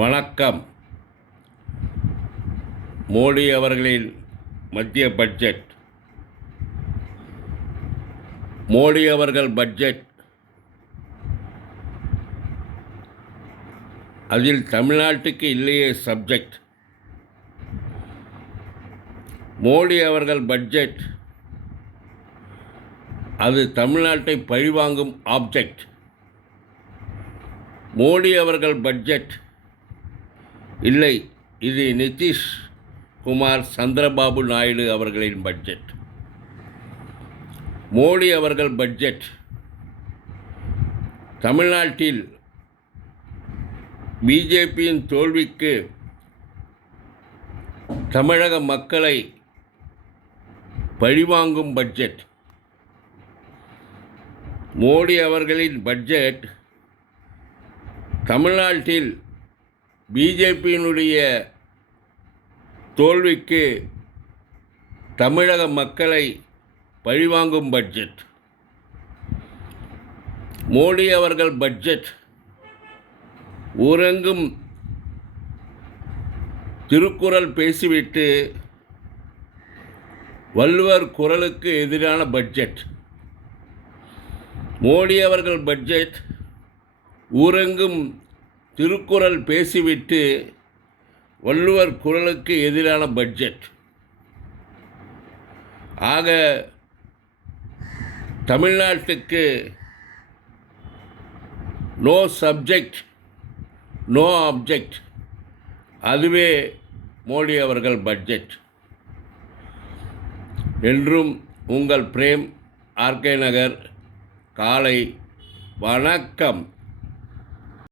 வணக்கம். மோடி அவர்களின் மத்திய பட்ஜெட். மோடி அவர்கள் பட்ஜெட், அதில் தமிழ்நாட்டுக்கு இல்லையே சப்ஜெக்ட். மோடி அவர்கள் பட்ஜெட் அது தமிழ்நாட்டை பழிவாங்கும் ஆப்ஜெக்ட். மோடி அவர்கள் பட்ஜெட் இல்லை, இது நிதிஷ் குமார் சந்திரபாபு நாயுடு அவர்களின் பட்ஜெட். மோடி அவர்கள் பட்ஜெட் தமிழ்நாட்டில் பிஜேபியின் தோல்விக்கு தமிழக மக்களை பழிவாங்கும் பட்ஜெட். மோடி அவர்களின் பட்ஜெட் தமிழ்நாட்டில் பிஜேபியினுடைய தோல்விக்கு தமிழக மக்களை பழிவாங்கும் பட்ஜெட். மோடி அவர்கள் பட்ஜெட் ஊரெங்கும் திருக்குறள் பேசிவிட்டு வள்ளுவர் குறளுக்கு எதிரான பட்ஜெட். மோடி அவர்கள் பட்ஜெட் ஊரெங்கும் திருக்குறள் பேசிவிட்டு வள்ளுவர் குறளுக்கு எதிரான பட்ஜெட். ஆக தமிழ்நாட்டுக்கு நோ சப்ஜெக்ட் நோ ஆப்ஜெக்ட், அதுவே மோடி அவர்கள் பட்ஜெட். என்றும் உங்கள் பிரேம், ஆர்கே நகர். காலை வணக்கம்.